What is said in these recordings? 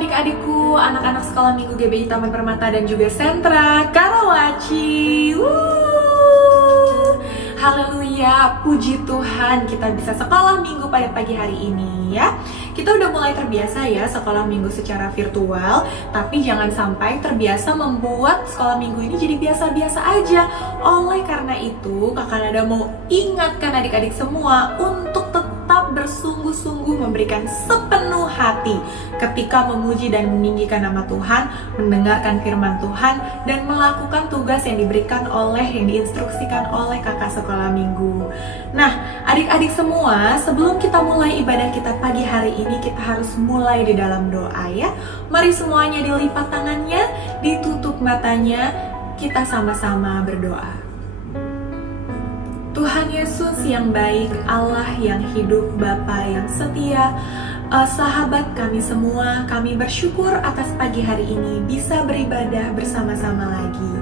adik-adikku, anak-anak sekolah minggu GBI Taman Permata dan juga Sentra Karawaci. Haleluya, puji Tuhan kita bisa sekolah minggu pada pagi hari ini ya. Kita udah mulai terbiasa ya sekolah minggu secara virtual, tapi jangan sampai terbiasa membuat sekolah minggu ini jadi biasa-biasa aja. Oleh karena itu, Kakak Nada mau ingatkan adik-adik semua untuk tetap bersungguh-sungguh memberikan sepenuh hati ketika memuji dan meninggikan nama Tuhan, mendengarkan firman Tuhan, dan melakukan tugas yang diberikan yang diinstruksikan oleh kakak sekolah minggu. Nah, adik-adik semua, sebelum kita mulai ibadah kita pagi hari ini, kita harus mulai di dalam doa ya. Mari semuanya dilipat tangannya, ditutup matanya, kita sama-sama berdoa. Tuhan Yesus yang baik, Allah yang hidup, Bapa yang setia, sahabat kami semua, kami bersyukur atas pagi hari ini bisa beribadah bersama-sama lagi.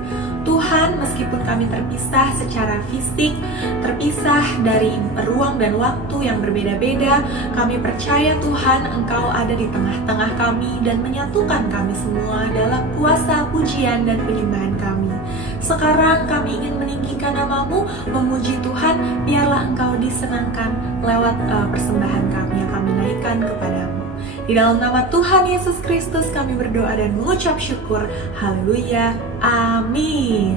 Tuhan, meskipun kami terpisah secara fisik, terpisah dari ruang dan waktu yang berbeda-beda, kami percaya Tuhan Engkau ada di tengah-tengah kami dan menyatukan kami semua dalam kuasa pujian dan penyembahan kami. Sekarang kami ingin meninggikan nama-Mu, memuji Tuhan, biarlah Engkau disenangkan lewat persembahan kami yang kami naikkan kepadamu. Di dalam nama Tuhan Yesus Kristus kami berdoa dan mengucap syukur. Haleluya, amin.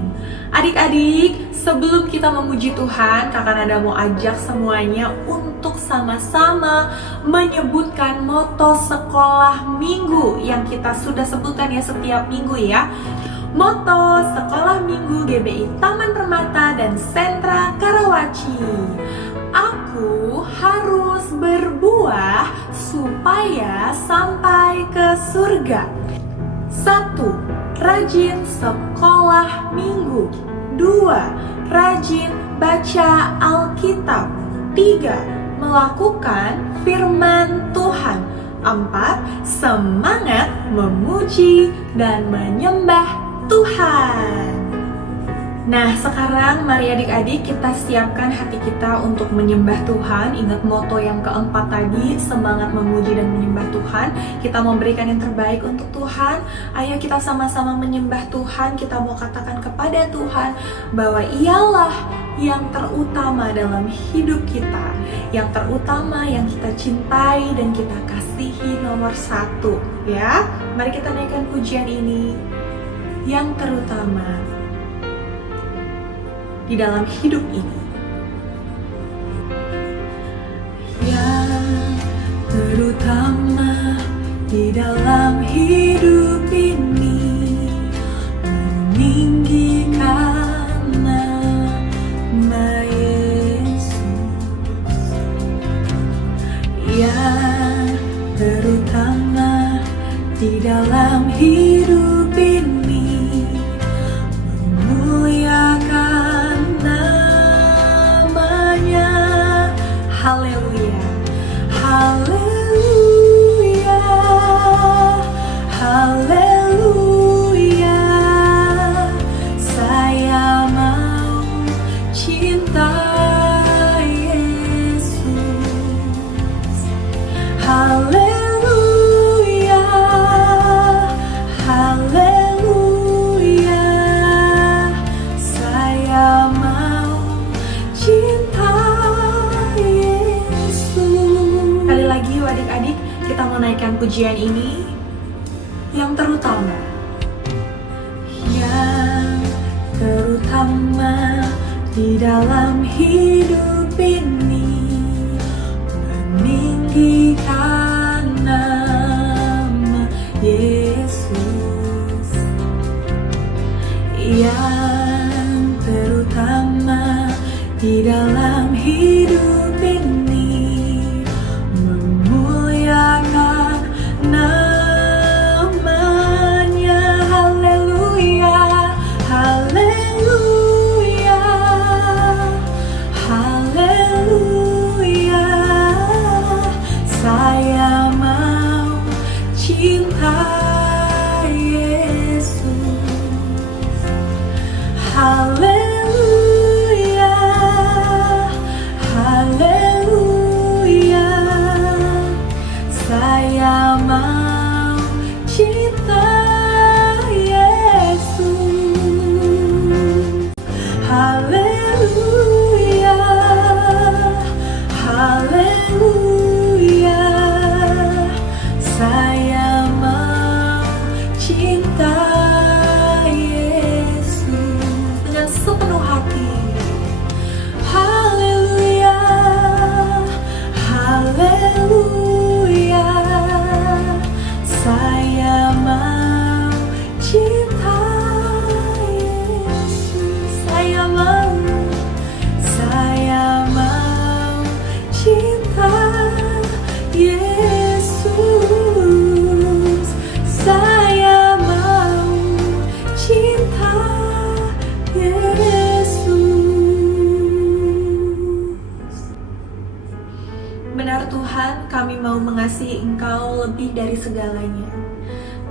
Adik-adik, sebelum kita memuji Tuhan, Kakak Nada mau ajak semuanya untuk sama-sama menyebutkan moto sekolah minggu yang kita sudah sebutkan ya setiap minggu ya. Moto Sekolah Minggu GBI Taman Permata dan Sentra Karawaci. Aku harus berbuah supaya sampai ke surga. 1. Rajin sekolah minggu. 2. Rajin baca Alkitab. 3. Melakukan firman Tuhan. 4. Semangat memuji dan menyembah Tuhan. Nah, sekarang mari adik-adik kita siapkan hati kita untuk menyembah Tuhan. Ingat moto yang keempat tadi, semangat memuji dan menyembah Tuhan. Kita mau berikan yang terbaik untuk Tuhan. Ayo kita sama-sama menyembah Tuhan. Kita mau katakan kepada Tuhan bahwa Ialah yang terutama dalam hidup kita, yang terutama yang kita cintai dan kita kasihi nomor 1 ya. Mari kita naikkan pujian ini. Yang terutama di dalam hidup ini, yang terutama di dalam hidup ini, meninggikan nama Yesus. Yang terutama di dalam hidup ini, haleluya, haleluya, haleluya. Saya mau cinta Yesus. Haleluya, haleluya. Saya mau cinta. Adik-adik, kita mau naikkan pujian ini. Yang terutama, yang terutama di dalam hidup ini, meninggikan nama Yesus. Yang terutama di dalam hidup ini, namanya. Haleluya, haleluya, haleluya. Saya mau cinta Yesus. Haleluya, haleluya. Saya mau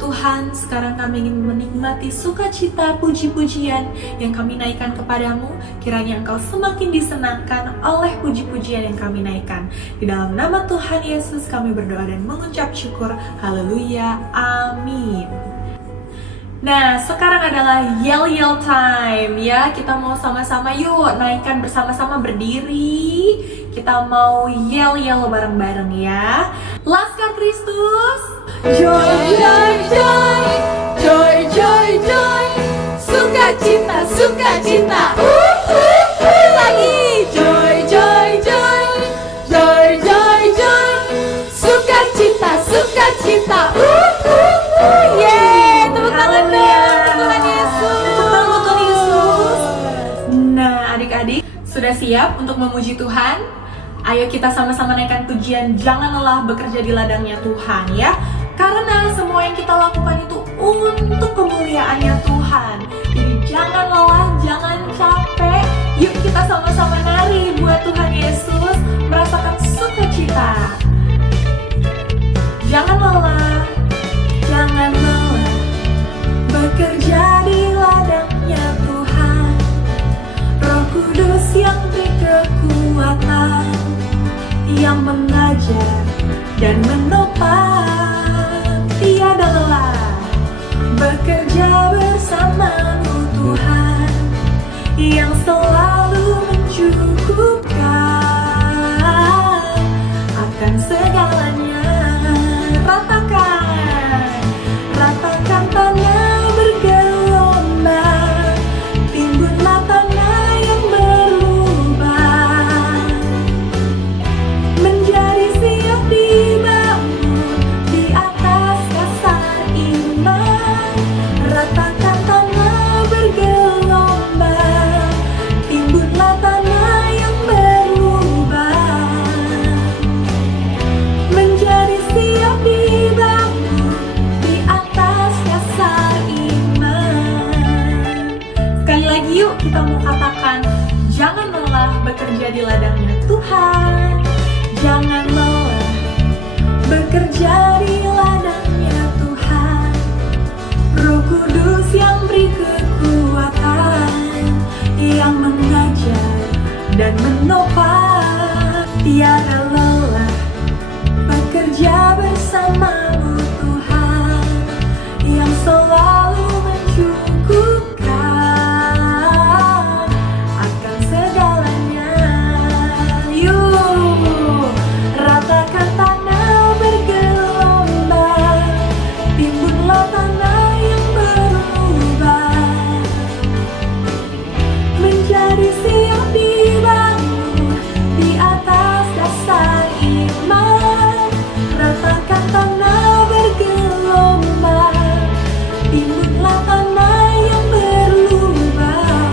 Tuhan, sekarang kami ingin menikmati sukacita puji-pujian yang kami naikkan kepadamu. Kiranya Engkau semakin disenangkan oleh puji-pujian yang kami naikkan. Di dalam nama Tuhan Yesus kami berdoa dan mengucap syukur. Haleluya, amin. Nah, sekarang adalah yell-yell time ya. Kita mau sama-sama yuk naikkan bersama-sama berdiri. Kita mau yell-yell bareng-bareng ya. Laskar Kristus, joy, joy, joy, joy, joy, joy, sukacita, sukacita, lagi, joy, joy, joy, joy, joy, joy, sukacita, sukacita, yeay, tepuk tangan dong, Tuhan Yesus, tepuk tangan untuk Tuhan Yesus. Nah, adik-adik sudah siap untuk memuji Tuhan? Ayo kita sama-sama naikkan pujian, jangan lelah bekerja di ladangnya Tuhan ya. Karena semua yang kita lakukan itu untuk kemuliaannya Tuhan. Jadi jangan lelah, jangan capek. Yuk kita sama-sama nari buat Tuhan Yesus, merasakan sukacita. Jangan lelah, jangan lelah, bekerja di ladangnya Tuhan. Roh Kudus yang beri kekuatan, yang mengajar dan menopang, tiada lelah bekerja bersamamu Tuhan, yang selalu mencukupkan akan segalanya. Ratakan tanah bergelombang, timbunlah tanah yang berlubang, menjadi siap dibangun di atas dasar iman. Ratakan tanah bergelombang, timbunlah tanah yang berlubang, menjadi siap dibangun di atas dasar iman. Sekali lagi yuk kita mau katakan, jangan lelah bekerja di ladangnya Tuhan. Jangan lelah bekerja di ladangnya Tuhan. Roh Kudus yang beri kekuatan, yang mengajar dan menopang, tiada lelah bekerja bersamamu Tuhan, yang selalu mencukupkan akan segalanya. Yuk, ratakan tanah bergelombang, timbunlah tanah yang berubah, menjadi siap dibangun di atas dasar iman. Ratakan tanah bergelombang, timbunlah tanah yang berlubang,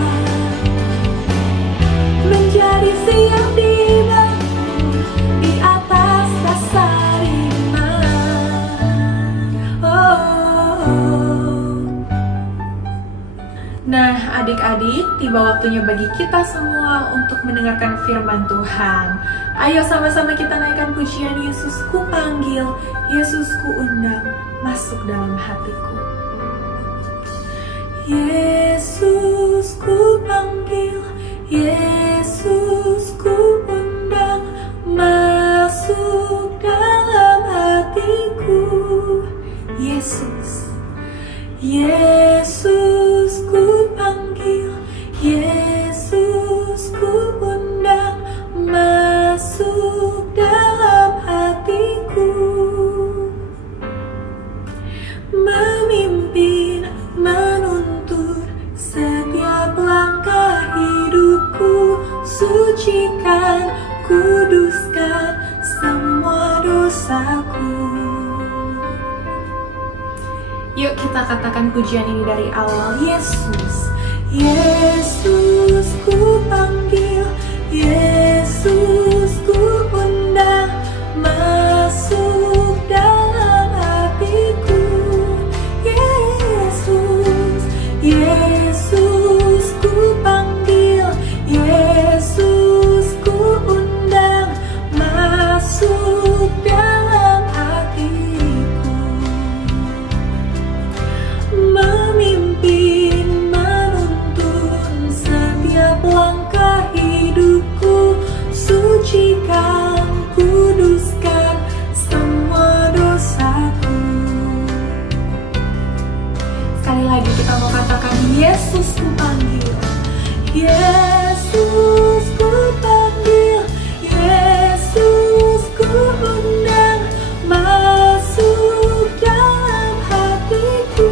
menjadi siap dibangun di atas dasar iman. Nah, adik-adik, tiba waktunya bagi kita semua untuk mendengarkan firman Tuhan. Ayo sama-sama kita naikkan pujian, Yesusku panggil, Yesusku undang, masuk dalam hatiku. Yesusku panggil, Yesusku undang, masuk dalam hatiku. Yesus, Yesusku panggil, Yesusku undang, masuk dalam hatiku. Memimpin, menuntun setiap langkah hidupku, sucikan, kuduskan semua dosaku. Yuk kita katakan pujian ini dari awal. Yesus, Yesusku panggil, Yesusku undang, masuk dalam hatiku. Yesus, Yesusku panggil, Yesusku undang, masuk dalam hatiku. Sekali lagi kita mau katakan, Yesus ku panggil, Yesus ku panggil, Yesus ku undang, masuk dalam hatiku.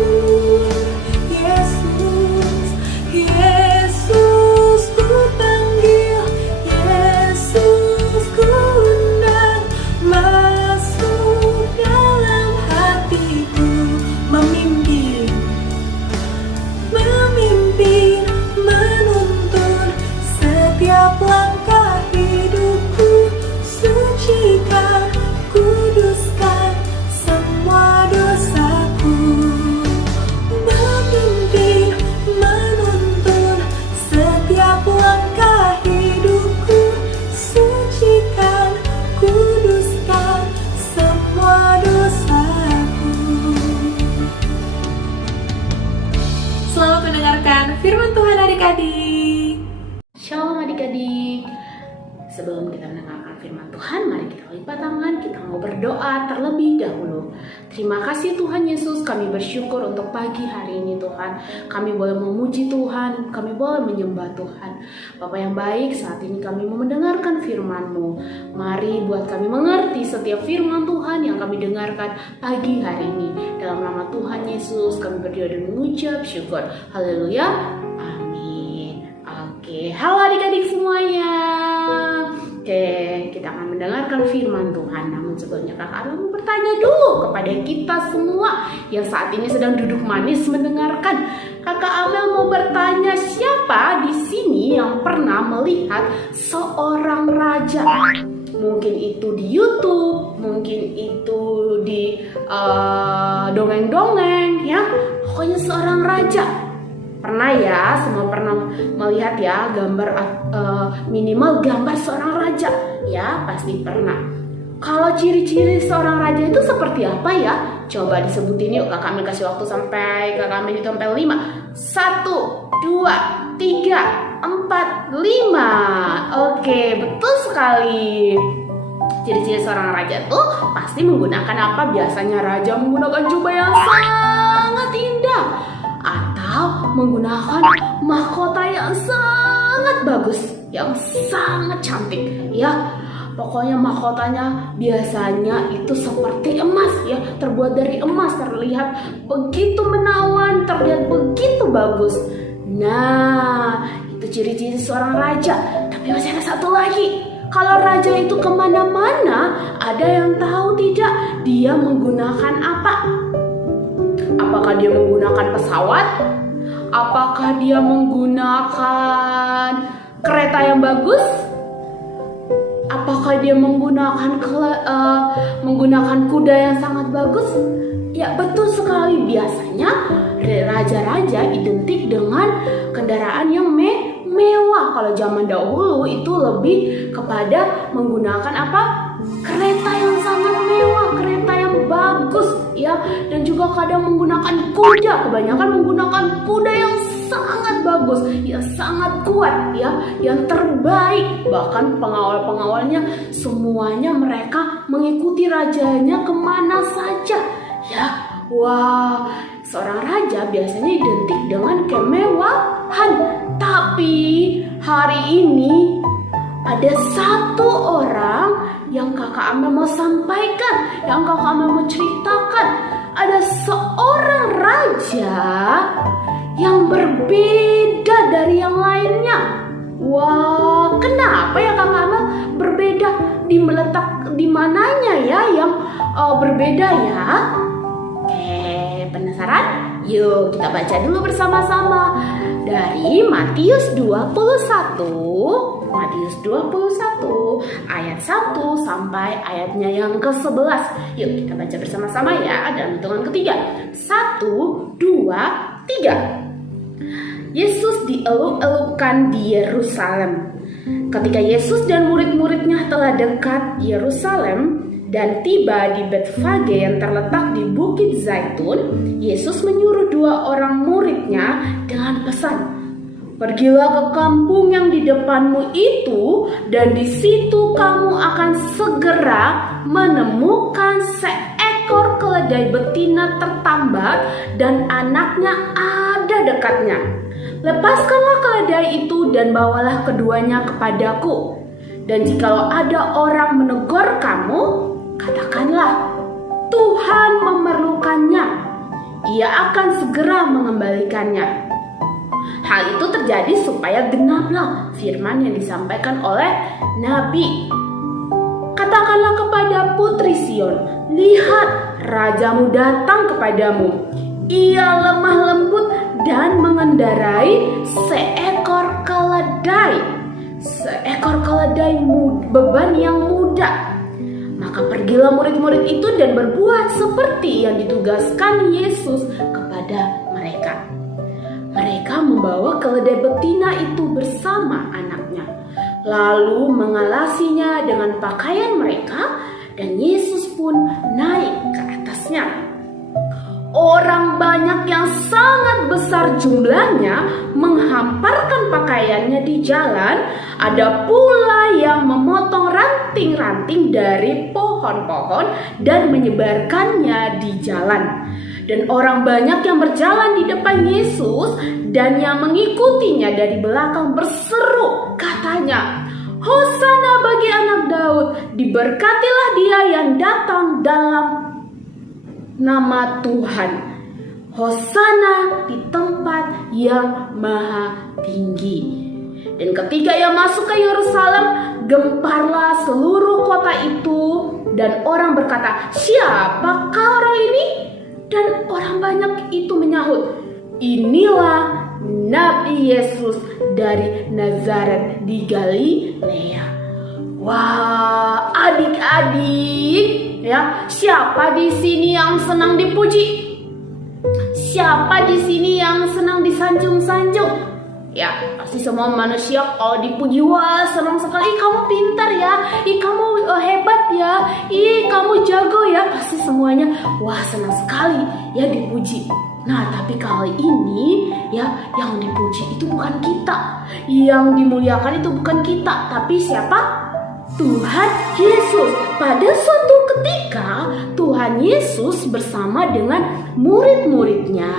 Yesus, Yesus ku panggil, Yesus ku undang, masuk dalam hatiku. Memimpin, menuntun setiap langkah hidupku. Sucikan, kuduskan semua dosaku. Memimpin, menuntun setiap langkah hidupku. Sucikan, kuduskan semua dosaku. Selamat mendengarkan firman Tuhan adik-adik. Shalom adik-adik. Sebelum kita mendengarkan firman Tuhan, mari kita lipat tangan, kita mau berdoa terlebih dahulu. Terima kasih Tuhan Yesus, kami bersyukur untuk pagi hari ini Tuhan. Kami boleh memuji Tuhan, kami boleh menyembah Tuhan. Bapa yang baik, saat ini kami mau mendengarkan firman-Mu. Mari buat kami mengerti setiap firman Tuhan yang kami dengarkan pagi hari ini. Dalam nama Tuhan Yesus, kami berdoa dan mengucap syukur. Haleluya. Amin. Oke, halo adik-adik semuanya. Oke, kita akan mendengarkan firman Tuhan. Namun sebelumnya kakak mau bertanya dulu kepada kita semua yang saat ini sedang duduk manis mendengarkan. Kakak Amel mau bertanya, siapa di sini yang pernah melihat seorang raja? Mungkin itu di YouTube, mungkin itu di dongeng-dongeng, ya. Pokoknya seorang raja. Pernah ya, semua pernah melihat ya gambar, minimal gambar seorang raja, ya pasti pernah. Kalau ciri-ciri seorang raja itu seperti apa ya? Coba disebutin yuk, kakak Amel kasih waktu sampai kakak Amel itu sampai 5. 1, 2, 3, 4, 5. Oke, betul sekali. Ciri-ciri seorang raja tuh pasti menggunakan apa? Biasanya raja menggunakan jubah yang sangat indah, atau menggunakan mahkota yang sangat bagus, yang sangat cantik, ya. Pokoknya mahkotanya biasanya itu seperti emas, ya, terbuat dari emas, terlihat begitu menawan, terlihat begitu bagus. Nah, itu ciri-ciri seorang raja. Tapi masih ada satu lagi. Kalau raja itu kemana-mana, ada yang tahu tidak dia menggunakan apa? Apakah dia menggunakan pesawat? Apakah dia menggunakan kereta yang bagus? Apakah dia menggunakan kuda yang sangat bagus? Ya, betul sekali. Biasanya raja-raja identik dengan kendaraan yang mewah. Kalau zaman dahulu itu lebih kepada menggunakan apa? Kereta yang sangat mewah, kereta yang bagus, ya. Dan juga kadang menggunakan kuda. Kebanyakan menggunakan kuda yang sangat bagus, yang sangat kuat, ya, yang terbaik. Bahkan pengawal-pengawalnya semuanya mereka mengikuti rajanya kemana saja, ya. Wah, seorang raja biasanya identik dengan kemewahan. Tapi hari ini ada satu orang yang kakak Amel mau sampaikan, yang kakak Amel mau ceritakan. Ada seorang raja yang berbeda dari yang lainnya. Wah, kenapa ya kakak Amel berbeda? Di mananya ya yang berbeda ya? Oke, penasaran? Yuk kita baca dulu bersama-sama dari Matius 21. Matius 21 ayat 1 sampai ayatnya yang ke-11. Yuk kita baca bersama-sama ya dalam hitungan ketiga. 1, 2, 3. Yesus dieluk-elukkan di Yerusalem. Ketika Yesus dan murid-muridnya telah dekat Yerusalem dan tiba di Betfage yang terletak di Bukit Zaitun, Yesus menyuruh 2 orang muridnya dengan pesan, "Pergilah ke kampung yang di depanmu itu, dan di situ kamu akan segera menemukan seekor seekor keledai betina tertambat dan anaknya ada dekatnya. Lepaskanlah keledai itu dan bawalah keduanya kepadaku. Dan jikalau ada orang menegur kamu, katakanlah, Tuhan memerlukannya. Ia akan segera mengembalikannya. Hal itu terjadi supaya genaplah firman yang disampaikan oleh Nabi. Katakanlah kepada putri Sion, lihat, rajamu datang kepadamu. Ia lemah lembut dan mengendarai seekor keledai. Seekor keledai beban yang mudah. Maka pergilah murid-murid itu dan berbuat seperti yang ditugaskan Yesus kepada mereka. Mereka membawa keledai betina itu bersama anaknya, lalu mengalasinya dengan pakaian mereka, dan Yesus pun naik ke atasnya. Orang banyak yang sangat besar jumlahnya menghamparkan pakaiannya di jalan. Ada pula yang memotong ranting-ranting dari pohon-pohon dan menyebarkannya di jalan. Dan orang banyak yang berjalan di depan Yesus dan yang mengikutinya dari belakang berseru, katanya, Hosana bagi anak Daud, diberkatilah dia yang datang dalam nama Tuhan. Hosana di tempat yang maha tinggi. Dan ketika ia masuk ke Yerusalem, gemparlah seluruh kota itu, dan orang berkata, siapakah orang ini? Dan orang banyak itu menyahut, inilah Nabi Yesus dari Nazaret di Galilea. Wah, adik-adik, ya, siapa di sini yang senang dipuji? Siapa di sini yang senang disanjung-sanjung? Ya, pasti semua manusia kalau dipuji, wah senang sekali. Ih, kamu pintar ya, ih kamu hebat ya, ih kamu jago ya. Pasti semuanya, wah senang sekali ya dipuji. Nah, tapi kali ini ya, yang dipuji itu bukan kita, yang dimuliakan itu bukan kita, tapi siapa? Tuhan Yesus. Pada suatu ketika Tuhan Yesus bersama dengan murid-muridnya,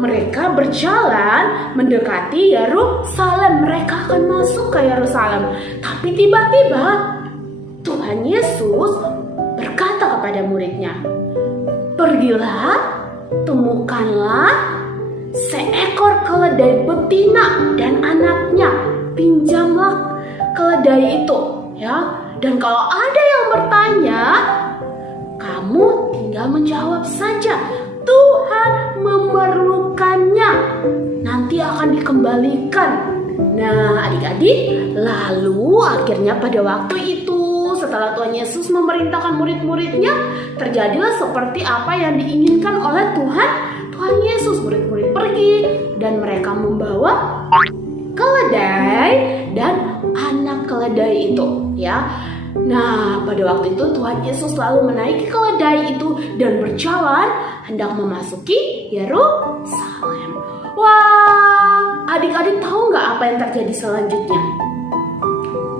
mereka berjalan mendekati Yerusalem. Mereka akan masuk ke Yerusalem. Tapi tiba-tiba Tuhan Yesus berkata kepada muridnya, pergilah, temukanlah seekor keledai betina dan anaknya. Pinjamlah keledai itu, ya. Dan kalau ada yang bertanya, kamu tinggal menjawab saja, Tuhan memerlukannya, nanti akan dikembalikan. Nah, adik-adik, lalu akhirnya pada waktu itu, setelah Tuhan Yesus memerintahkan murid-muridnya, terjadilah seperti apa yang diinginkan oleh Tuhan Yesus. Murid-murid pergi dan mereka membawa keledai dan anak keledai itu, ya. Nah, pada waktu itu Tuhan Yesus lalu menaiki keledai itu dan berjalan hendak memasuki Yerusalem. Wah, adik-adik tahu nggak apa yang terjadi selanjutnya?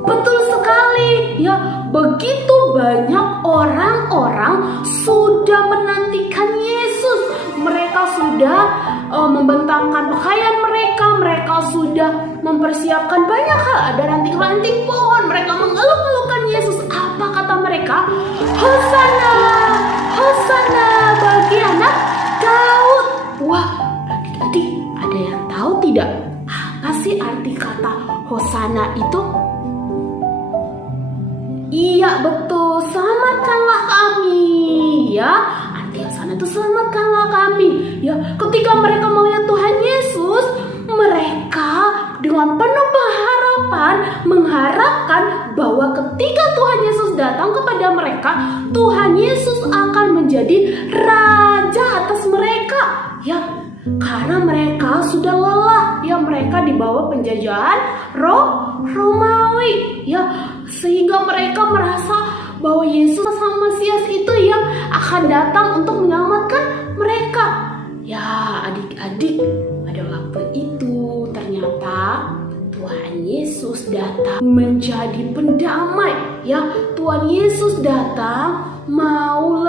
Betul sekali, ya, begitu banyak orang-orang sudah menantikan Yesus. Mereka sudah membentangkan pakaian mereka sudah mempersiapkan banyak hal. Ada ranting-ranting pohon, mereka mengeluh-elukan Yesus. Apa kata mereka? Hosana, Hosana bagi anak Daud. Wah, adik-adik, ada yang tahu tidak? Apa sih arti kata Hosana itu? Iya, betul, selamatkanlah kami, ya. Arti Hosana itu selamatkanlah kami, ya. Ketika mereka melihat Tuhan Yesus, mereka dengan penuh pengharapan mengharapkan bahwa ketika Tuhan Yesus datang kepada mereka, Tuhan Yesus akan menjadi raja atas mereka, ya. Karena mereka sudah lelah, ya, mereka di bawah penjajahan Romawi, ya, sehingga mereka merasa bahwa Yesus sang Mesias itu yang akan datang untuk menyelamatkan mereka. Ya, adik-adik, pada waktu itu ternyata Tuhan Yesus datang menjadi pendamai, ya. Tuhan Yesus datang mau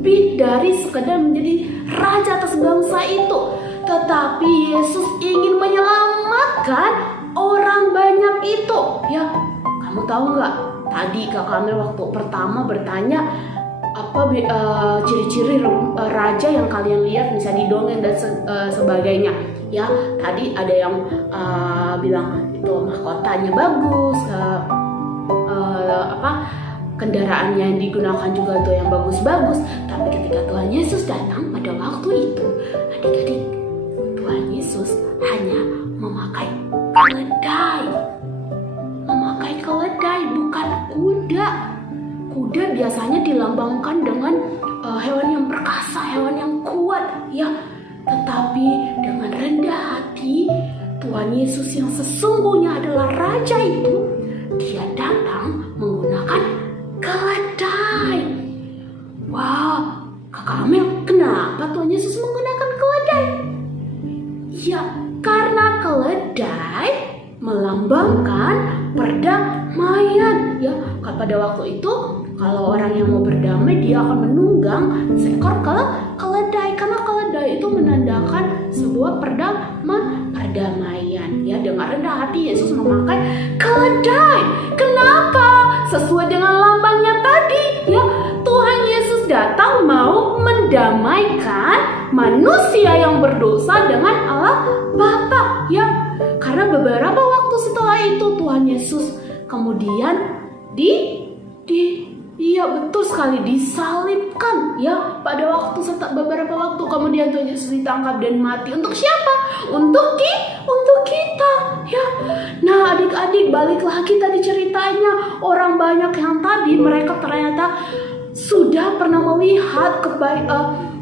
lebih dari sekedar menjadi raja atas bangsa itu. Tetapi Yesus ingin menyelamatkan orang banyak itu. Ya, kamu tahu nggak? Tadi Kak Kamil waktu pertama bertanya apa ciri-ciri raja yang kalian lihat bisa di dongeng dan sebagainya. Ya, tadi ada yang bilang itu mahkotanya bagus, kendaraannya yang digunakan juga tuh yang bagus-bagus. Tapi ketika Tuhan Yesus datang pada waktu itu, adik-adik, Tuhan Yesus hanya memakai keledai, bukan kuda. Kuda biasanya dilambangkan dengan hewan yang perkasa, hewan yang kuat, ya. Tetapi dengan rendah hati, Tuhan Yesus yang sesungguhnya adalah raja itu, dia datang menggunakan keledai. Wah, Kakak Amel, kenapa Tuhan Yesus menggunakan keledai? Ya, karena keledai melambangkan perdamaian. Ya, pada waktu itu kalau orang yang mau berdamai, dia akan menunggang seekor keledai, karena keledai itu menandakan sebuah perdamaian. Ya, dengan rendah hati Yesus memakai keledai. Kenapa? Sesuai dengan lambangnya tadi. Ya, Tuhan Yesus datang mau mendamaikan manusia yang berdosa dengan Allah Bapa. Ya, karena beberapa waktu setelah itu Tuhan Yesus kemudian betul sekali disalibkan. Ya, pada waktu beberapa waktu kemudian Tuhan Yesus ditangkap dan mati. Untuk siapa? Untuk kita. Ya. Nah, adik-adik, balik lagi tadi ceritanya, orang banyak yang tadi mereka ternyata sudah pernah melihat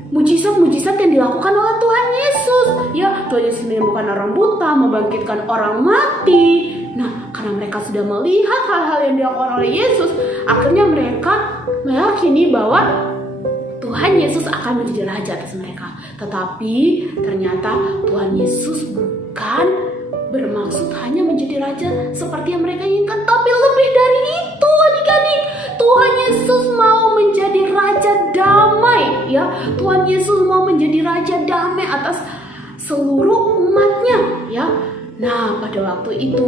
mujizat-mujizat yang dilakukan oleh Tuhan Yesus. Ya, Tuhan Yesus menyembuhkan orang buta, membangkitkan orang mati. Nah, karena mereka sudah melihat hal-hal yang dilakukan oleh Yesus, akhirnya mereka meyakini bahwa Tuhan Yesus akan menjadi raja atas mereka. Tetapi ternyata Tuhan Yesus bukan bermaksud hanya menjadi raja seperti yang mereka inginkan, tapi lebih dari itu, adik-adik. Tuhan Yesus mau menjadi raja damai, ya. Tuhan Yesus mau menjadi raja damai atas seluruh umatnya, ya. Nah, pada waktu itu,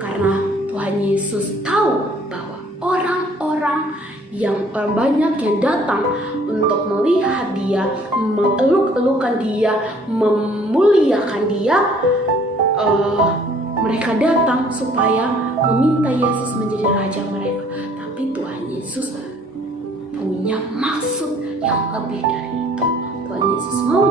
karena Tuhan Yesus tahu bahwa orang-orang yang banyak yang datang untuk melihat dia, mengeluk-elukan dia, memuliakan dia, mereka datang supaya meminta Yesus menjadi raja mereka. Tapi Tuhan Yesus punya maksud yang lebih dari itu. Tuhan Yesus mau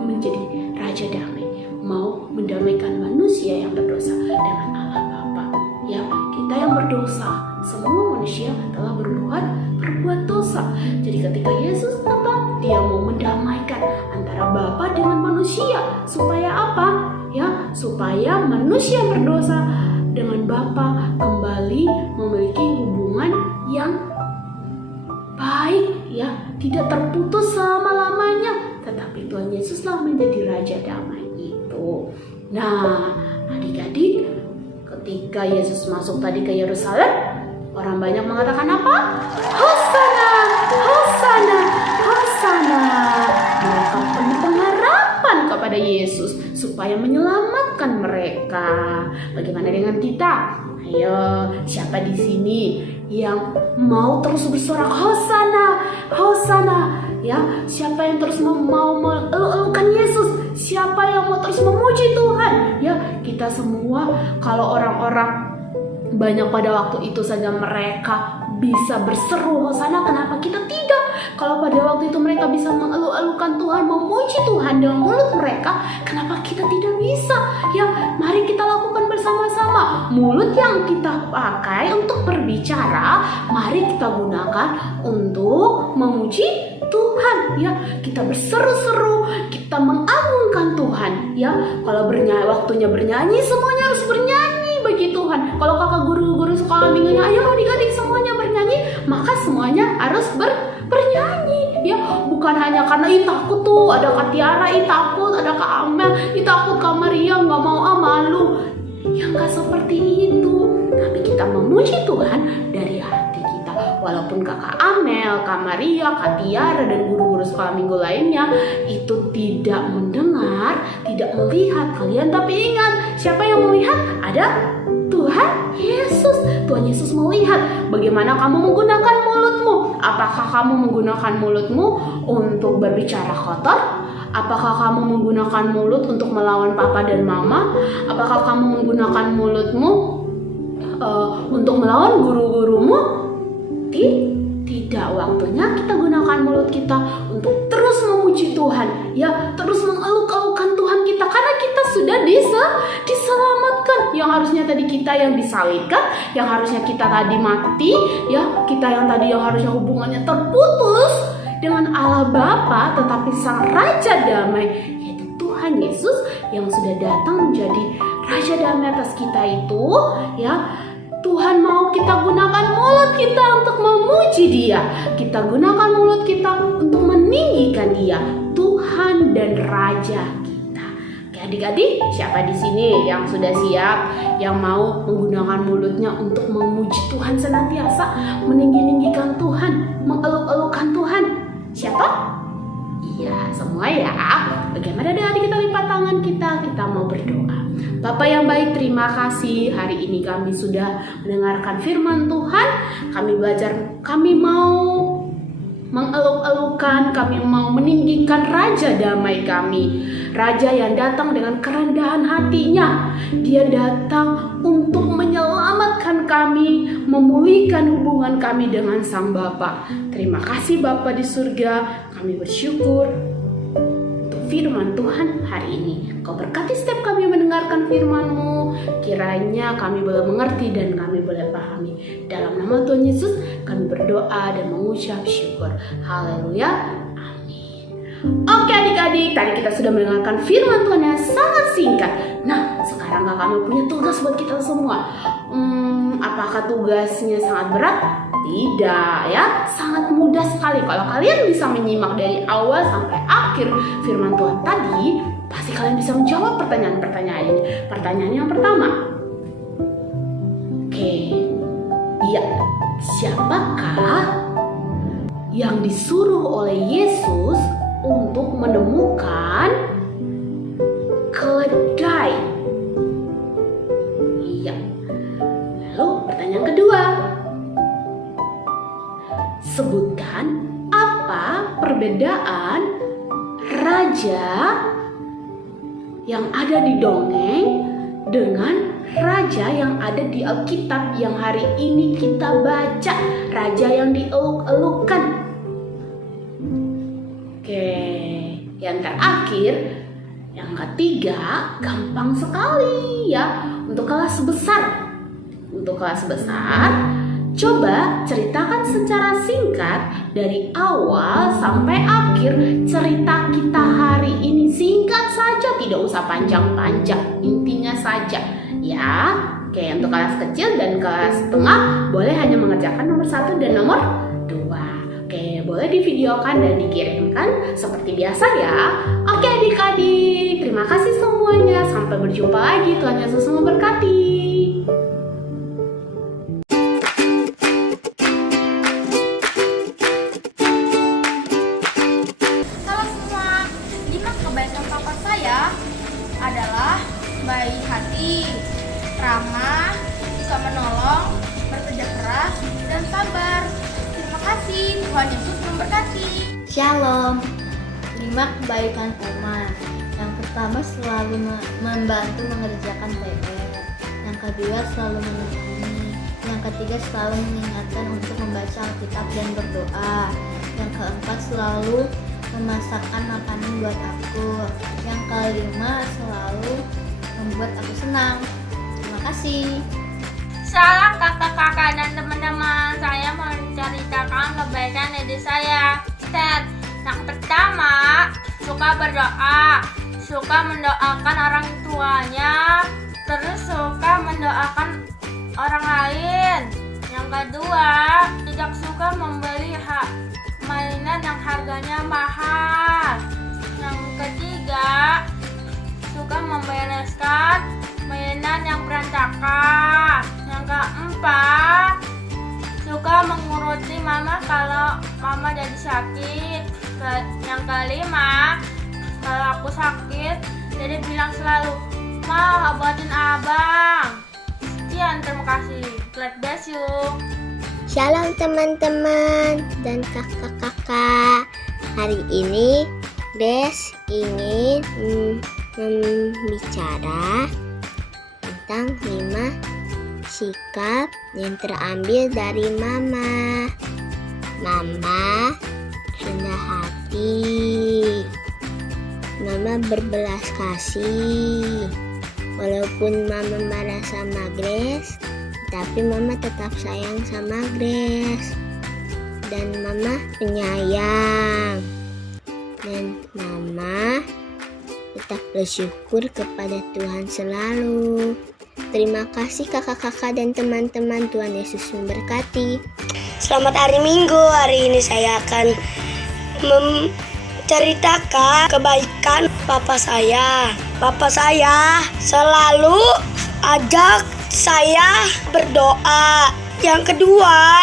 menjadi raja damai, mau mendamaikan manusia yang berdosa dengan Allah Bapa. Ya, kita yang berdosa, semua manusia telah berbuat dosa. Jadi ketika Yesus datang, dia mau mendamaikan antara Bapa dengan manusia. Supaya apa? Ya, supaya manusia yang berdosa dengan Bapa kembali memiliki hubungan yang baik, ya, tidak terputus selama-lamanya. Tetapi Tuhan Yesuslah menjadi raja damai itu. Nah, adik-adik, ketika Yesus masuk tadi ke Yerusalem, orang banyak mengatakan apa? Hosana, Hosana, Hosana. Mereka penuh pengharapan kepada Yesus supaya menyelamatkan mereka. Bagaimana dengan kita? Ayo, siapa di sini yang mau terus bersorak Hosana, Hosana? Ya, siapa yang terus mau meluk-elukan Yesus? Siapa yang mau terus memuji Tuhan? Ya, kita semua. Kalau orang-orang banyak pada waktu itu saja mereka bisa berseru Hosana, kenapa kita tidak? Kalau pada waktu itu mereka bisa mengeluk-elukan Tuhan, memuji Tuhan dengan mulut mereka, kenapa kita tidak bisa? Ya, mari kita lakukan bersama-sama. Mulut yang kita pakai untuk berbicara, mari kita gunakan untuk memuji Tuhan. Ya, kita berseru-seru, kita mengagungkan Tuhan. Ya, kalau waktunya bernyanyi, semuanya harus bernyanyi bagi Tuhan. Kalau kakak guru-guru sekolah minggunya, ayo adik-adik semuanya bernyanyi, maka semuanya harus bernyanyi. Ya, bukan hanya karena takut tuh, ada Kak Tiara, takut, ada Kak Amel, takut, Kak Maria, nggak mau, malu. Ya, nggak seperti itu. Tapi kita memuji Tuhan dari hati kita. kita. Walaupun Kakak Amel, Kak Maria, Kak Tiara, dan guru-guru sekolah minggu lainnya itu tidak mendengar, tidak melihat kalian, tapi ingat, siapa yang melihat? Ada Tuhan Yesus. Tuhan Yesus melihat bagaimana kamu menggunakan mulutmu. Apakah kamu menggunakan mulutmu untuk berbicara kotor? Apakah kamu menggunakan mulut untuk melawan papa dan mama? Apakah kamu menggunakan mulutmu untuk melawan guru-gurumu? Tidak, waktunya kita gunakan mulut kita untuk terus memuji Tuhan, ya, terus mengeluk-elukan Tuhan kita, karena kita sudah diselamatkan. Yang harusnya tadi kita yang disalibkan, yang harusnya kita tadi mati, ya, kita yang tadi yang harusnya hubungannya terputus dengan Allah Bapa, tetapi Sang Raja Damai, yaitu Tuhan Yesus yang sudah datang menjadi Raja Damai atas kita itu, ya. Tuhan mau kita gunakan mulut kita untuk memuji Dia. Kita gunakan mulut kita untuk meninggikan Dia, Tuhan dan Raja kita. Oke, adik-adik, siapa di sini yang sudah siap, yang mau menggunakan mulutnya untuk memuji Tuhan senantiasa, meninggi-ninggikan Tuhan, mengeluk-elukan Tuhan? Siapa? Iya, semua ya. Bagaimana adik-adik, kita lipat tangan kita mau berdoa. Bapak yang baik, terima kasih. Hari ini kami sudah mendengarkan firman Tuhan. Kami belajar, kami mau mengeluk-elukan, kami mau meninggikan Raja Damai kami. Raja yang datang dengan kerendahan hatinya. Dia datang untuk menyelamatkan kami, memulihkan hubungan kami dengan Sang Bapa. Terima kasih Bapa di surga. Kami bersyukur untuk firman Tuhan hari ini. Kau berkati setiap kami mendengarkan firman-Mu. Kiranya kami boleh mengerti dan kami boleh pahami. Dalam nama Tuhan Yesus kami berdoa dan mengucap syukur. Haleluya. Amin. Oke adik-adik, tadi kita sudah mendengarkan firman Tuhan yang sangat singkat. Nah, sekarang kami punya tugas buat kita semua. Apakah tugasnya sangat berat? Tidak ya, sangat mudah sekali. Kalau kalian bisa menyimak dari awal sampai akhir firman Tuhan tadi, pasti kalian bisa menjawab pertanyaan-pertanyaan ini. Pertanyaan yang pertama, oke, iya, siapakah yang disuruh oleh Yesus untuk menemukan keledai? Iya. Lalu pertanyaan kedua, sebutkan apa perbedaan raja yang ada di dongeng dengan raja yang ada di Alkitab yang hari ini kita baca, raja yang dieluk-elukan. Oke, yang terakhir, yang ketiga, gampang sekali ya. Untuk kelas besar, coba ceritakan secara singkat dari awal sampai akhir cerita kita hari ini. Singkat saja, tidak usah panjang-panjang, intinya saja ya. Oke, untuk kelas kecil dan kelas tengah boleh hanya mengerjakan nomor 1 dan nomor 2. Oke, boleh divideokan dan dikirimkan seperti biasa ya. Oke adik-adik, terima kasih semuanya. Sampai berjumpa lagi. Tuhan Yesus memberkati. Kebaikan papa saya adalah baik hati, ramah, suka menolong, bekerja keras, dan sabar. Terima kasih, Tuhan Yesus memberkati. Shalom. 5 kebaikan Oma. Yang pertama, selalu membantu mengerjakan PR. Yang kedua, selalu menemani. Yang ketiga, selalu mengingatkan untuk membaca Alkitab dan berdoa. Yang keempat, selalu memasakkan makanan buat aku. Yang kelima, selalu membuat aku senang. Terima kasih. Salam kakak-kakak dan teman-teman. Saya mau menceritakan kebaikan adik saya. Yang pertama, suka berdoa, suka mendoakan orang tuanya, terus suka mendoakan orang lain. Yang kedua, tidak suka membeli mainan yang harganya mahal. Yang ketiga, suka membereskan mainan yang berantakan. Yang keempat, suka mengurus kalau mama jadi sakit. Yang kelima, kalau aku sakit, Dede bilang selalu, "Ma, obatin abang." Sekian, terima kasih. God bless you. Shalom teman-teman dan kakak-kakak. Hari ini Des ingin membicara tentang 5 sikap yang terambil dari Mama. Mama rendah hati. Mama berbelas kasih. Walaupun Mama marah sama Grace, tapi Mama tetap sayang sama Grace. Dan Mama penyayang. Dan Mama tetap bersyukur kepada Tuhan selalu. Terima kasih kakak-kakak dan teman-teman. Tuhan Yesus memberkati. Selamat hari Minggu. Hari ini saya akan menceritakan kebaikan papa saya. Papa saya selalu ajak saya berdoa. Yang kedua,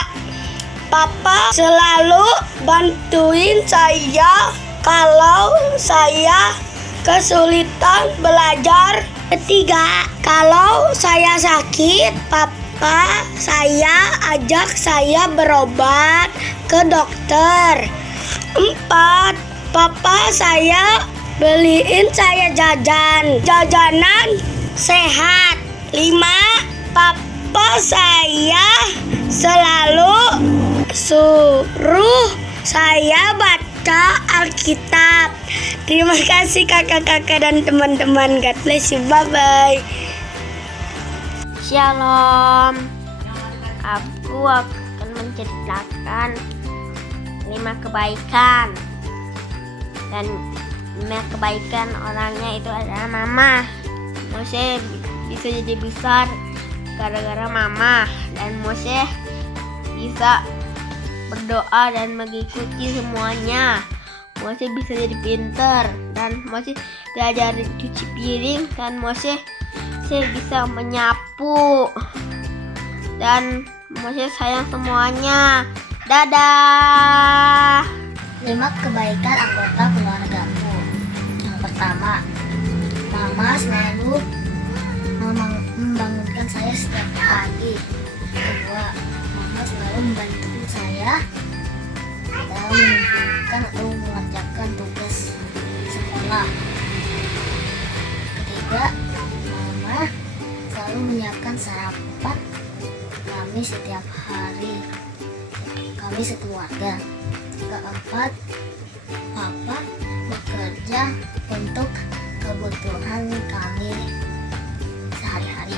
papa selalu bantuin saya kalau saya kesulitan belajar. Ketiga, kalau saya sakit, papa saya ajak saya berobat ke dokter. 4, papa saya beliin saya jajanan sehat. 5, papa saya selalu suruh saya baca Alkitab. Terima kasih kakak-kakak dan teman-teman. God bless you. Bye-bye. Shalom. Aku akan menceritakan 5 kebaikan. Dan 5 kebaikan orangnya itu adalah Mama. Mose bisa jadi besar gara-gara Mama. Dan Mose bisa berdoa dan mengikuti semuanya. Mose bisa jadi pinter. Dan Mose diajarin cuci piring. Dan Mose bisa menyapu. Dan Mose sayang semuanya. Dadah. 5 kebaikan anggota keluargaku. Yang pertama, Mama selalu membangunkan saya setiap pagi. Kedua, Mama selalu membantu saya dalam mengumpulkan atau mengerjakan tugas sekolah. Ketiga, Mama selalu menyiapkan sarapan kami setiap hari. Kami sekeluarga. Keempat, Papa bekerja untuk kebutuhan kami sehari-hari.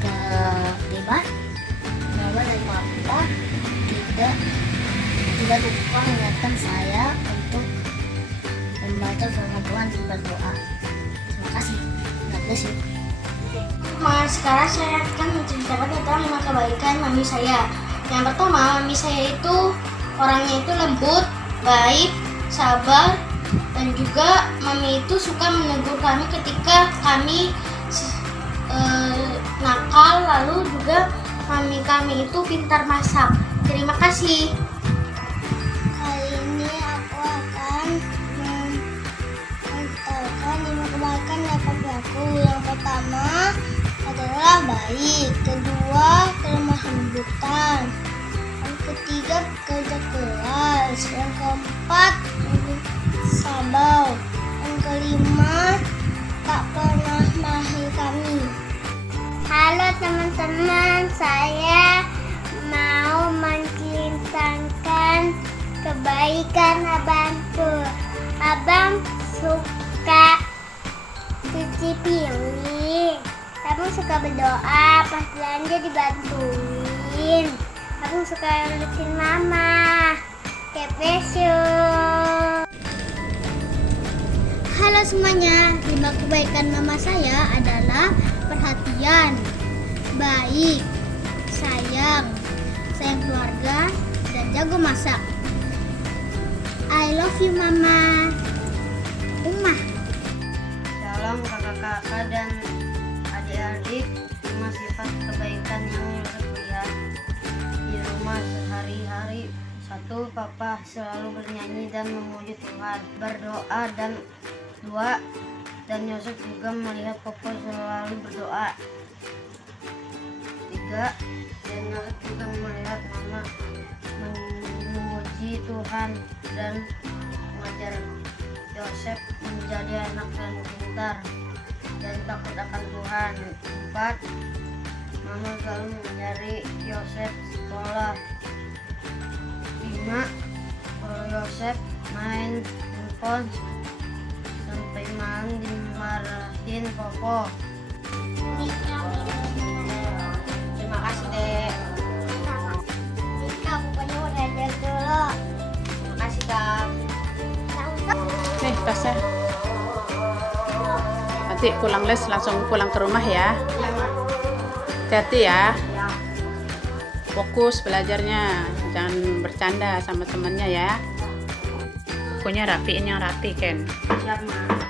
Kelima, Mama dan Papa tidak lupa mengingatkan saya untuk membaca firman Tuhan dan berdoa. Terima kasih. God bless you. Sekarang saya akan menceritakan tentang 5 kebaikan mami saya. Yang pertama, mami saya itu orangnya itu lembut, baik, sabar, dan juga mami itu suka menegur kami ketika kami nakal. Lalu juga mami kami itu pintar masak. Terima kasih. Kali ini aku akan menceritakan 5 kebaikan yang papaku. Yang pertama adalah baik, kedua kelemah lembutan, yang ketiga kerja keras, yang keempat sabar, yang kelima tak pernah marahi kami. Halo teman-teman, saya mau menceritakan kebaikan abangku. Abang suka cuci piring. Abang suka berdoa, pas belanja dibantuin. Abang suka ngurusin Mama. God bless you. Halo semuanya, 5 kebaikan Mama saya adalah perhatian, baik, sayang keluarga, dan jago masak. I love you Mama. Umah. Shalom kakak-kakak dan adik-adik. 5 sifat kebaikan yang terlihat di rumah sehari-hari 1. Papa selalu bernyanyi dan memuji Tuhan, berdoa dan Yosef juga melihat Papa selalu berdoa. 3. Dan Yosef juga melihat Mama memuji Tuhan dan mengajar Yosef menjadi anak yang pintar dan takut akan Tuhan. 4. Mama selalu mengajari Yosef sekolah. 5. Kalau Yosef main handphone sampai malam dimarahin Koko. Terima kasih, Dek. Kak, pokoknya udah ajar dulu. Terima kasih, Kak. Nih tasnya. Nanti pulang les langsung pulang ke rumah ya. Hati-hati ya. Fokus belajarnya, jangan bercanda sama temannya ya. Bukunya rapiin yang rapi, Ken. Siap, Ma.